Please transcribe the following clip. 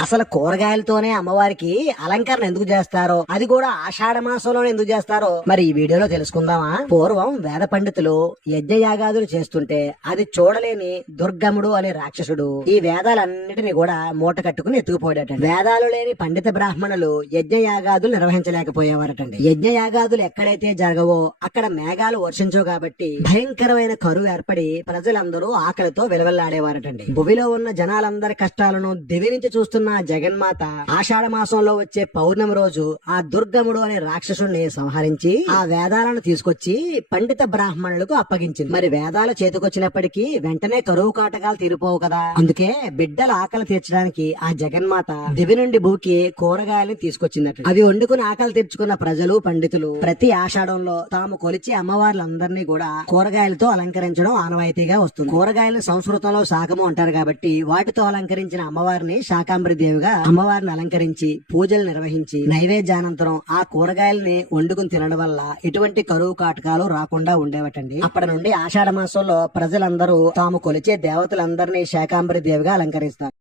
అసలు కూరగాయలతోనే అమ్మవారికి అలంకరణ ఎందుకు చేస్తారో, అది కూడా ఆషాఢ మాసంలోనే ఎందుకు చేస్తారో మరి ఈ వీడియోలో తెలుసుకుందామా. పూర్వం వేద పండితులు యజ్ఞయాగాదులు చేస్తుంటే అది చూడలేని దుర్గముడు అనే రాక్షసుడు ఈ వేదాలన్నిటిని కూడా మూట కట్టుకుని ఎత్తుకుపోయాడటండి. వేదాలు లేని పండిత బ్రాహ్మణులు యజ్ఞయాగాదులు నిర్వహించలేకపోయేవారటండి. యజ్ఞయాగాదులు ఎక్కడైతే జరగవో అక్కడ మేఘాలు వర్షించవు కాబట్టి భయంకరమైన కరువు ఏర్పడి ప్రజలందరూ ఆకలితో విలవెల్లాడేవారటండి. భూమిలో ఉన్న జనాలందరి కష్టాలను దివి నుంచి చూస్తున్న జగన్మాత ఆషాఢ మాసంలో వచ్చే పౌర్ణమి రోజు ఆ దుర్గముడు అనే రాక్షసుడిని సంహరించి ఆ వేదాలను తీసుకొచ్చి పండిత బ్రాహ్మణులకు అప్పగించింది. మరి వేదాలు చేతికొచ్చినప్పటికీ వెంటనే కరువు కాటకాలు తీరిపోవు కదా. అందుకే బిడ్డల ఆకలి తీర్చడానికి ఆ జగన్మాత దివి నుండి భూకి కూరగాయలని తీసుకొచ్చిందట. అవి వండుకుని ఆకలి తీర్చుకున్న ప్రజలు పండితులు ప్రతి ఆషాఢంలో తాము కొలిచే అమ్మవార్లందరినీ కూడా కూరగాయలతో అలంకరించడం ఆనవాయితీగా వస్తుంది. కూరగాయలను సంస్కృతంలో శాకము అంటారు కాబట్టి వాటితో అలంకరించిన అమ్మవారిని శాకాంబరి దేవిగా అమ్మవారిని అలంకరించి పూజలు నిర్వహించి నైవేద్యానంతరం ఆ కూరగాయల్ని వండుకుని తినడం వల్ల ఎటువంటి కరువు కాటకాలు రాకుండా ఉండేవటండి. అప్పటి నుండి ఆషాఢ మాసంలో ప్రజలందరూ తాము కొలిచే దేవతలందరినీ శాకాంబరి దేవిగా అలంకరిస్తారు.